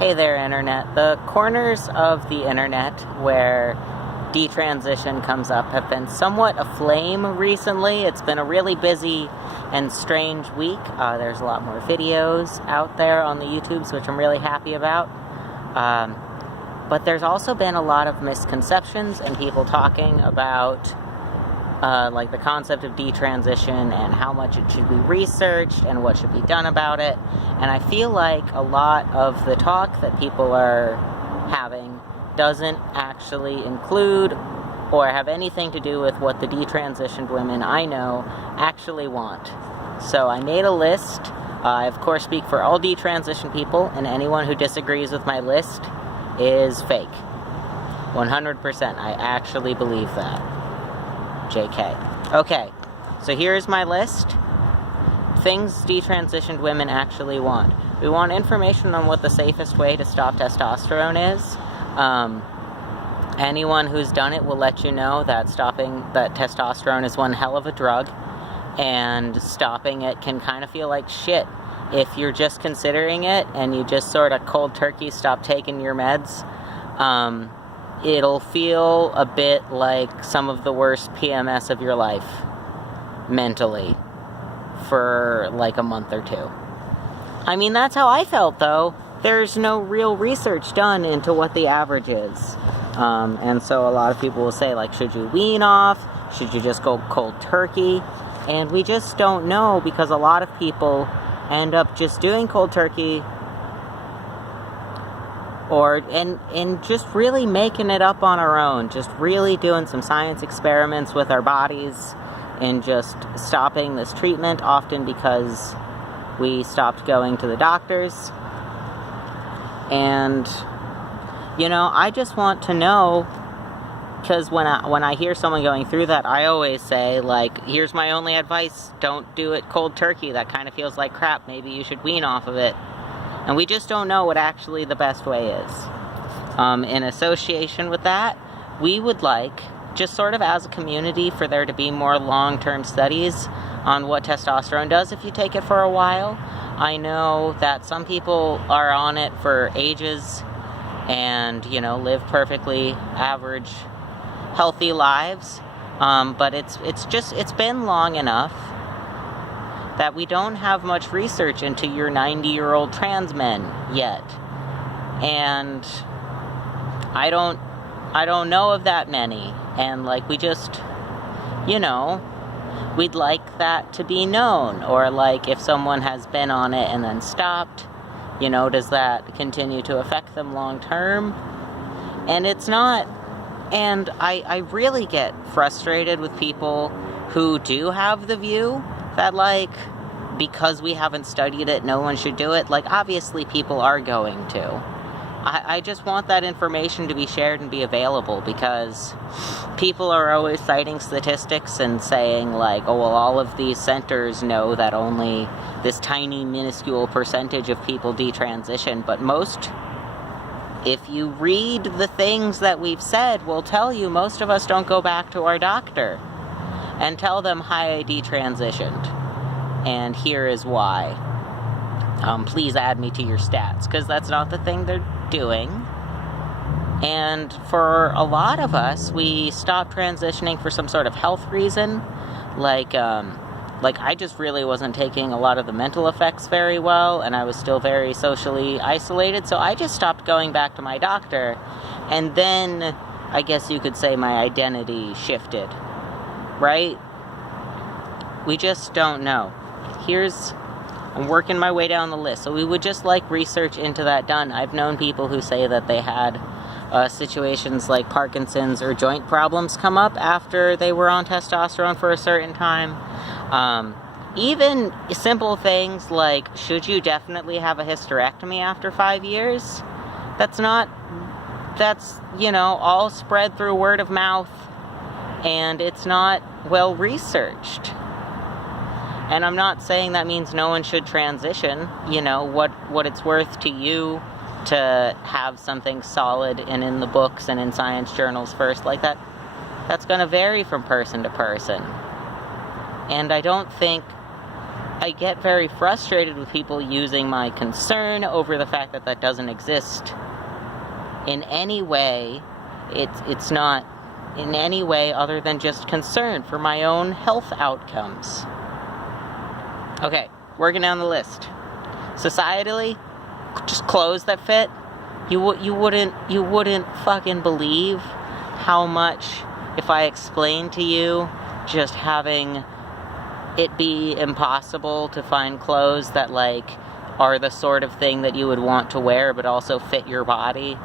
Hey there, Internet. The corners of the Internet where detransition comes up have been somewhat aflame recently. It's been a really busy and strange week. There's a lot more videos out there on the YouTubes, which I'm really happy about. But there's also been a lot of misconceptions and people talking about like the concept of detransition and how much it should be researched and what should be done about it. And I feel like a lot of the talk that people are having doesn't actually include or have anything to do with what the detransitioned women I know actually want. So I made a list. I, of course, speak for all detransitioned people, and anyone who disagrees with my list is fake. 100%. I actually believe that. JK. Okay, so here's my list. Things detransitioned women actually want. We want information on what the safest way to stop testosterone is. Anyone who's done it will let you know that testosterone is one hell of a drug, and stopping it can kind of feel like shit. If you're just considering it and you just sort of cold turkey stop taking your meds, it'll feel a bit like some of the worst PMS of your life, mentally, for like a month or two. I mean, that's how I felt, though. There's no real research done into what the average is. And so a lot of people will say, like, should you wean off? Should you just go cold turkey? And we just don't know, because a lot of people end up just doing cold turkey and just really making it up on our own, just really doing some science experiments with our bodies and just stopping this treatment, often because we stopped going to the doctors. And, you know, I just want to know, because when I hear someone going through that, I always say, like, here's my only advice: don't do it cold turkey. That kind of feels like crap. Maybe you should wean off of it. And we just don't know what actually the best way is. In association with that, we would like, just sort of as a community, for there to be more long-term studies on what testosterone does if you take it for a while. I know that some people are on it for ages and, you know, live perfectly average, healthy lives. But it's been long enough that we don't have much research into your 90-year-old trans men yet. And I don't know of that many. And, like, we just, you know, we'd like that to be known. Or, like, if someone has been on it and then stopped, you know, does that continue to affect them long term? And it's not. And I really get frustrated with people who do have the view that, like, because we haven't studied it, no one should do it. Like, obviously people are going to. I just want that information to be shared and be available, because people are always citing statistics and saying, like, oh, well, all of these centers know that only this tiny, minuscule percentage of people detransition. But most, if you read the things that we've said, will tell you most of us don't go back to our doctor and tell them, hi, I detransitioned, and here is why. Please add me to your stats, because that's not the thing they're doing. And for a lot of us, we stopped transitioning for some sort of health reason, like I just really wasn't taking a lot of the mental effects very well, and I was still very socially isolated, so I just stopped going back to my doctor, and then I guess you could say my identity shifted, right? We just don't know. I'm working my way down the list. So we would just like research into that done. I've known people who say that they had situations like Parkinson's or joint problems come up after they were on testosterone for a certain time. Even simple things like, should you definitely have a hysterectomy after 5 years? That's, you know, all spread through word of mouth, and it's not well researched. And I'm not saying that means no one should transition. You know, what it's worth to you to have something solid and in the books and in science journals first, like that, that's going to vary from person to person. And I don't think I get very frustrated with people using my concern over the fact that that doesn't exist in any way. It's not in any way other than just concern for my own health outcomes. Okay, working down the list. Societally, just clothes that fit. You wouldn't fucking believe how much, if I explained to you, just having it be impossible to find clothes that, like, are the sort of thing that you would want to wear but also fit your body.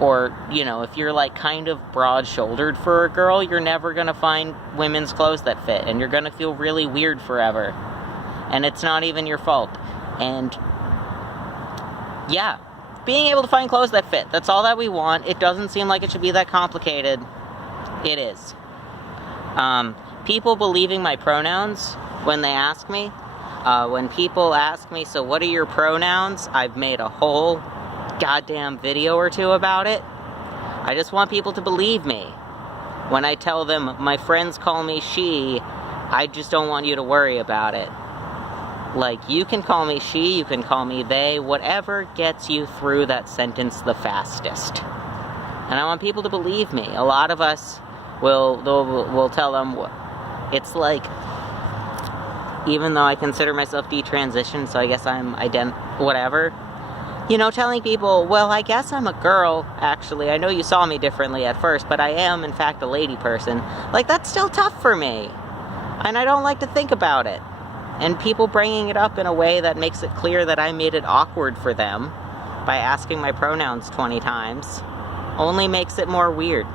Or, you know, if you're, like, kind of broad-shouldered for a girl, you're never gonna find women's clothes that fit, and you're gonna feel really weird forever. And it's not even your fault. And, yeah, being able to find clothes that fit, that's all that we want. It doesn't seem like it should be that complicated. It is. People believing my pronouns when they ask me. When people ask me, so what are your pronouns? I've made a whole goddamn video or two about it. I just want people to believe me. When I tell them my friends call me she, I just don't want you to worry about it. Like, you can call me she, you can call me they, whatever gets you through that sentence the fastest. And I want people to believe me. A lot of us will tell them, it's like, even though I consider myself detransitioned, so I guess I'm whatever, you know, telling people, well, I guess I'm a girl, actually. I know you saw me differently at first, but I am, in fact, a lady person. Like, that's still tough for me. And I don't like to think about it. And people bringing it up in a way that makes it clear that I made it awkward for them by asking my pronouns 20 times only makes it more weird.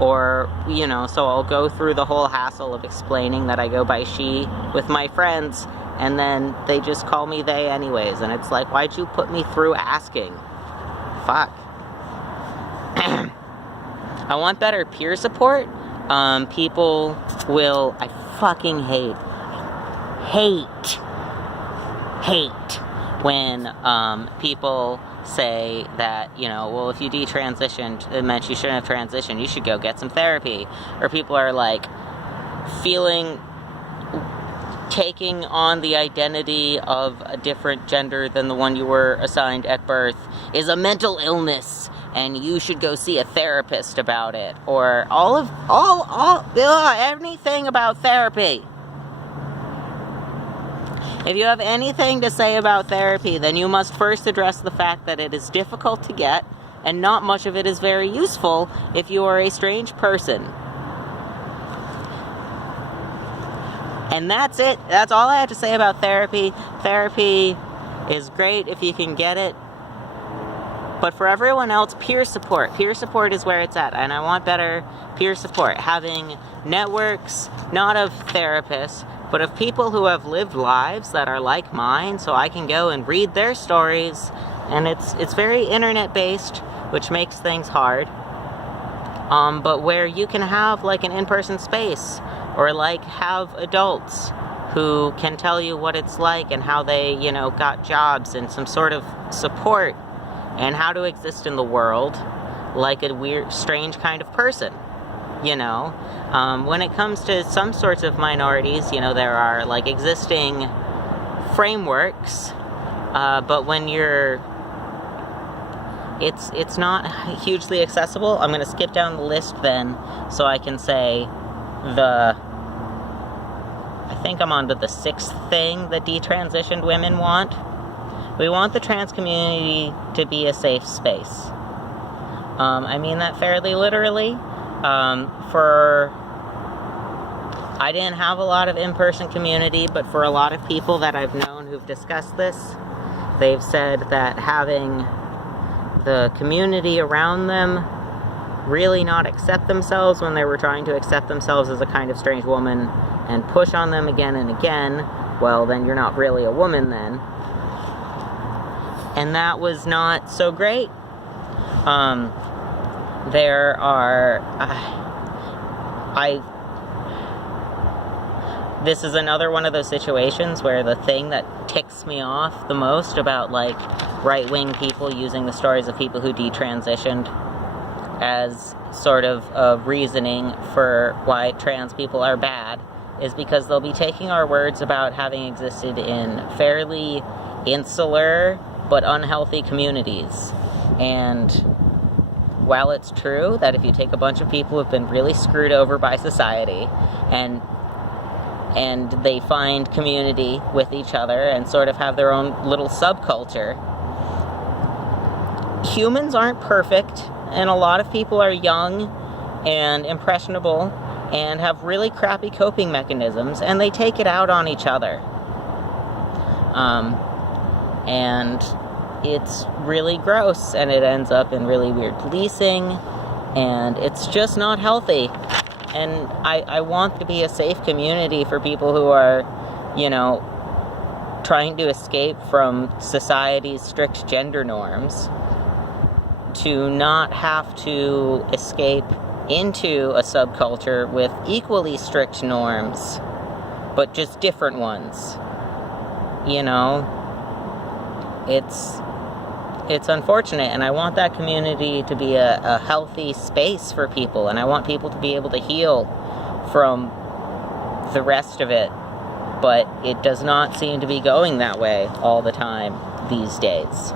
Or, you know, so I'll go through the whole hassle of explaining that I go by she with my friends, and then they just call me they anyways, and it's like, why'd you put me through asking? Fuck. I want better peer support. People will, I fucking hate when people say that, you know, well, if you detransitioned, it meant you shouldn't have transitioned, you should go get some therapy. Or people are like, taking on the identity of a different gender than the one you were assigned at birth is a mental illness, and you should go see a therapist about it. Or anything about therapy. If you have anything to say about therapy, then you must first address the fact that it is difficult to get, and not much of it is very useful if you are a strange person. And that's it. That's all I have to say about therapy. Therapy is great if you can get it. But for everyone else, peer support. Peer support is where it's at. And I want better peer support. Having networks, not of therapists, but of people who have lived lives that are like mine, so I can go and read their stories. And it's very internet-based, which makes things hard. But where you can have, like, an in-person space, or, like, have adults who can tell you what it's like and how they, you know, got jobs and some sort of support and how to exist in the world like a weird, strange kind of person, you know? When it comes to some sorts of minorities, you know, there are, like, existing frameworks, but when you're... It's not hugely accessible. I'm going to skip down the list then, so I can say I think I'm on to the 6th thing that detransitioned women want. We want the trans community to be a safe space. I mean that fairly literally. I didn't have a lot of in-person community, but for a lot of people that I've known who've discussed this, they've said that having the community around them really not accept themselves when they were trying to accept themselves as a kind of strange woman and push on them again and again, well, then you're not really a woman then. And that was not so great. There are... This is another one of those situations where the thing that ticks me off the most about, like, right-wing people using the stories of people who detransitioned as sort of a reasoning for why trans people are bad is because they'll be taking our words about having existed in fairly insular but unhealthy communities. And while it's true that if you take a bunch of people who've been really screwed over by society and they find community with each other and sort of have their own little subculture, humans aren't perfect, and a lot of people are young and impressionable and have really crappy coping mechanisms, and they take it out on each other. And it's really gross, and it ends up in really weird policing, and it's just not healthy. And I want to be a safe community for people who are, trying to escape from society's strict gender norms, to not have to escape into a subculture with equally strict norms, but just different ones. It's unfortunate, and I want that community to be a healthy space for people, and I want people to be able to heal from the rest of it, but it does not seem to be going that way all the time these days.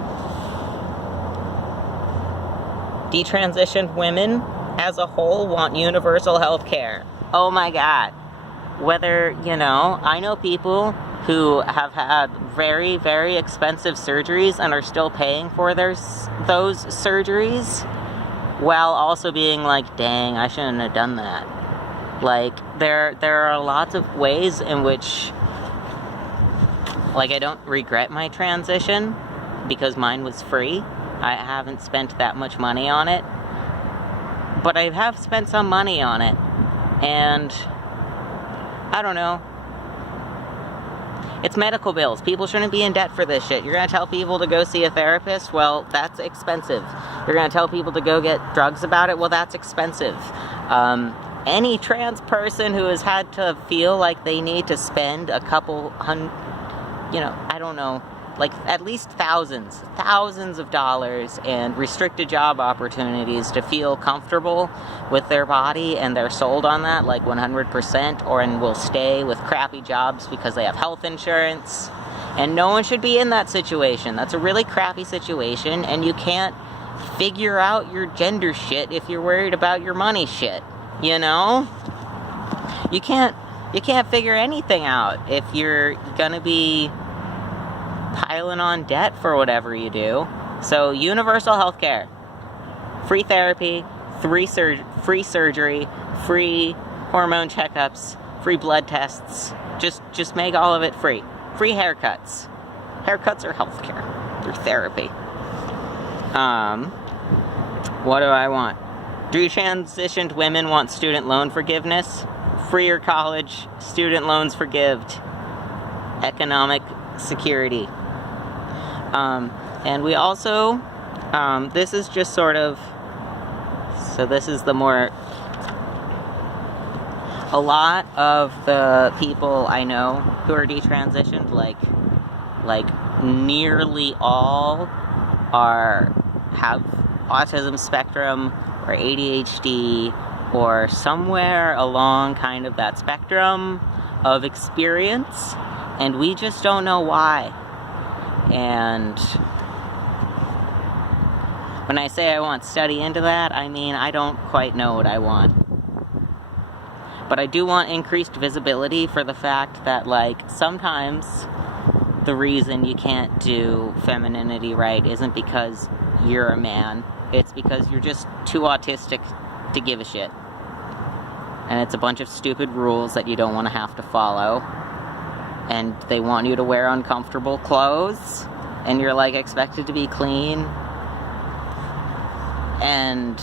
Detransitioned women as a whole want universal health care. Oh my god. Whether, I know people who have had very, very expensive surgeries and are still paying for those surgeries, while also being like, dang, I shouldn't have done that. Like, there are lots of ways in which, I don't regret my transition, because mine was free. I haven't spent that much money on it. But I have spent some money on it. And I don't know. It's medical bills. People shouldn't be in debt for this shit. You're going to tell people to go see a therapist? Well, that's expensive. You're going to tell people to go get drugs about it? Well, that's expensive. Any trans person who has had to feel like they need to spend a couple hundred, I don't know, at least thousands of dollars and restricted job opportunities to feel comfortable with their body, and they're sold on that 100%, and will stay with crappy jobs because they have health insurance. And no one should be in that situation. That's a really crappy situation, and you can't figure out your gender shit if you're worried about your money shit, You can't figure anything out if you're gonna be piling on debt for whatever you do. So universal health care, free therapy, free surgery, free hormone checkups, free blood tests. Just make all of it free. Free haircuts. Haircuts are health care. They're therapy. What do I want? Detransitioned women want student loan forgiveness. Freer college, student loans forgived. Economic security. And we also, this is just sort of, so this is the more, a lot of the people I know who are detransitioned, like nearly all have autism spectrum or ADHD or somewhere along kind of that spectrum of experience, and we just don't know why. And when I say I want study into that, I mean I don't quite know what I want. But I do want increased visibility for the fact that, sometimes the reason you can't do femininity right isn't because you're a man. It's because you're just too autistic to give a shit. And it's a bunch of stupid rules that you don't want to have to follow. And they want you to wear uncomfortable clothes, and you're expected to be clean, and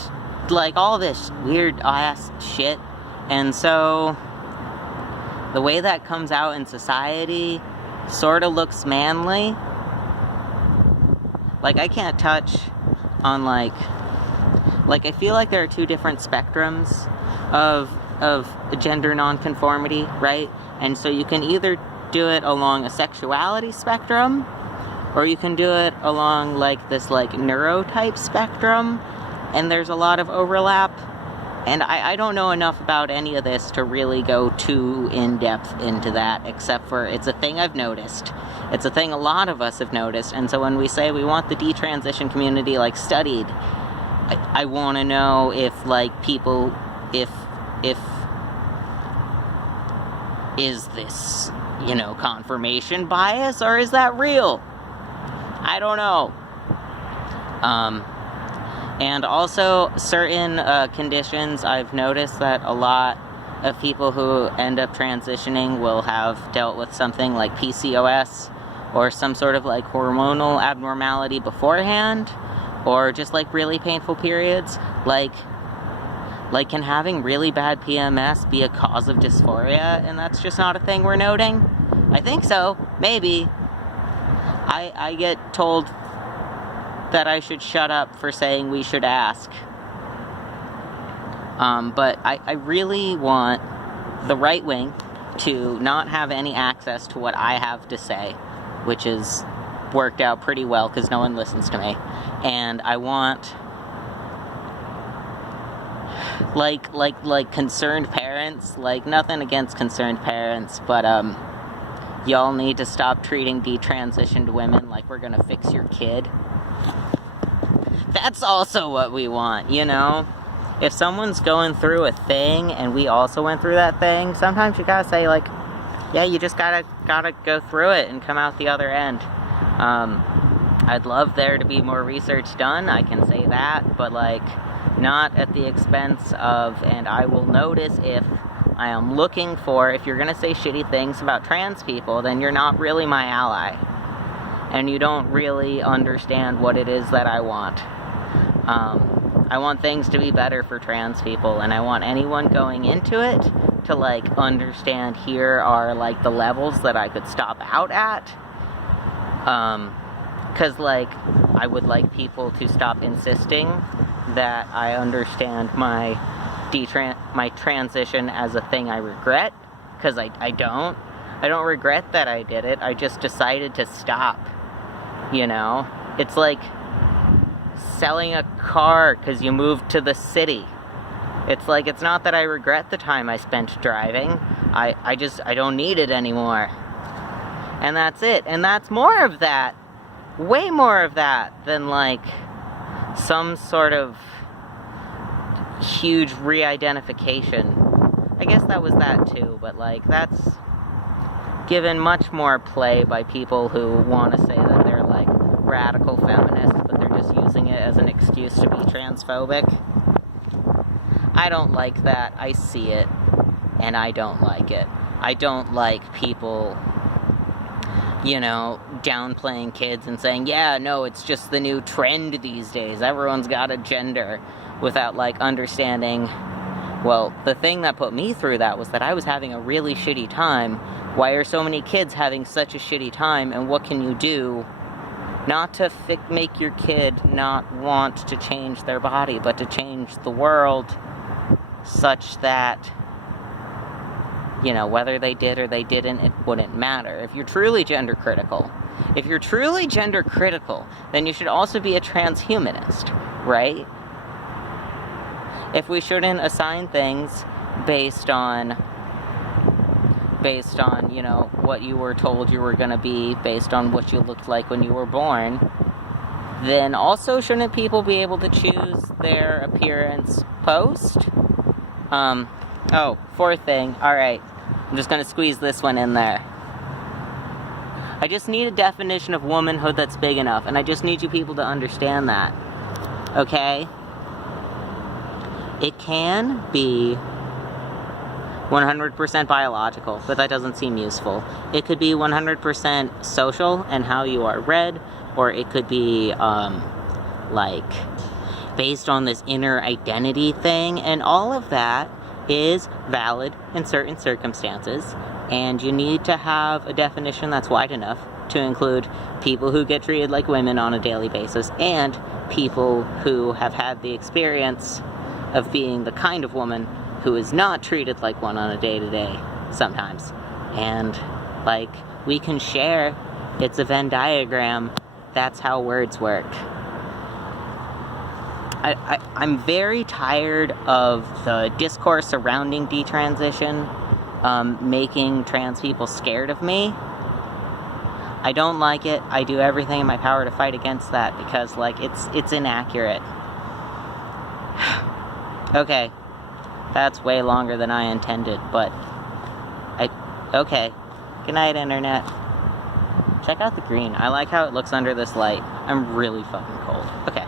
all this weird ass shit. And so the way that comes out in society sort of looks manly. I can't touch on I feel like there are two different spectrums of gender nonconformity, right? And so you can either do it along a sexuality spectrum, or you can do it along this neurotype spectrum, and there's a lot of overlap. And I don't know enough about any of this to really go too in-depth into that, except for it's a thing I've noticed. It's a thing a lot of us have noticed, and so when we say we want the detransition community, like, studied, I want to know if, like, people, if, is this, you know, confirmation bias, or is that real? I don't know. And also, certain conditions, I've noticed that a lot of people who end up transitioning will have dealt with something like PCOS, or some sort of, like, hormonal abnormality beforehand, or just, like, really painful periods. Like, can having really bad PMS be a cause of dysphoria, and that's just not a thing we're noting? I think so. Maybe. I get told that I should shut up for saying we should ask. But I really want the right wing to not have any access to what I have to say, which is worked out pretty well because no one listens to me. And I want, like concerned parents, like, nothing against concerned parents, but y'all need to stop treating detransitioned women like we're gonna fix your kid. That's also what we want, you know? If someone's going through a thing and we also went through that thing, sometimes you gotta say, like, yeah, you just gotta go through it and come out the other end. I'd love there to be more research done, I can say that, but, like, not at the expense of, and I will notice if I am looking for, if you're gonna say shitty things about trans people, then you're not really my ally. And you don't really understand what it is that I want. I want things to be better for trans people, and I want anyone going into it to, like, understand here are, like, the levels that I could stop out at. Because, like, I would like people to stop insisting that I understand my transition as a thing I regret, because I don't. I don't regret that I did it, I just decided to stop, you know? It's like selling a car because you moved to the city. It's like, it's not that I regret the time I spent driving, I don't need it anymore. And that's it, and that's more of that, way more of that than, like, some sort of huge re-identification. I guess that was that too, but, like, that's given much more play by people who want to say that they're, like, radical feminists, but they're just using it as an excuse to be transphobic. I don't like that. I see it, and I don't like it. I don't like people, you know, downplaying kids and saying, yeah, no, it's just the new trend these days. Everyone's got a gender, without, like, understanding, well, the thing that put me through that was that I was having a really shitty time. Why are so many kids having such a shitty time, and what can you do not to make your kid not want to change their body, but to change the world such that, you know, whether they did or they didn't, it wouldn't matter. If you're truly gender critical, then you should also be a transhumanist, right? If we shouldn't assign things based on, you know, what you were told you were gonna be, based on what you looked like when you were born, then also shouldn't people be able to choose their appearance post? Fourth thing, alright, I'm just gonna squeeze this one in there. I just need a definition of womanhood that's big enough, and I just need you people to understand that, okay? It can be 100% biological, but that doesn't seem useful. It could be 100% social and how you are read, or it could be, like, based on this inner identity thing, and all of that is valid in certain circumstances, and you need to have a definition that's wide enough to include people who get treated like women on a daily basis, and people who have had the experience of being the kind of woman who is not treated like one on a day-to-day sometimes. And, like, we can share, it's a Venn diagram, that's how words work. I'm very tired of the discourse surrounding detransition, making trans people scared of me. I don't like it. I do everything in my power to fight against that because, like, it's inaccurate. Okay, that's way longer than I intended, but okay. Good night, Internet. Check out the green. I like how it looks under this light. I'm really fucking cold. Okay.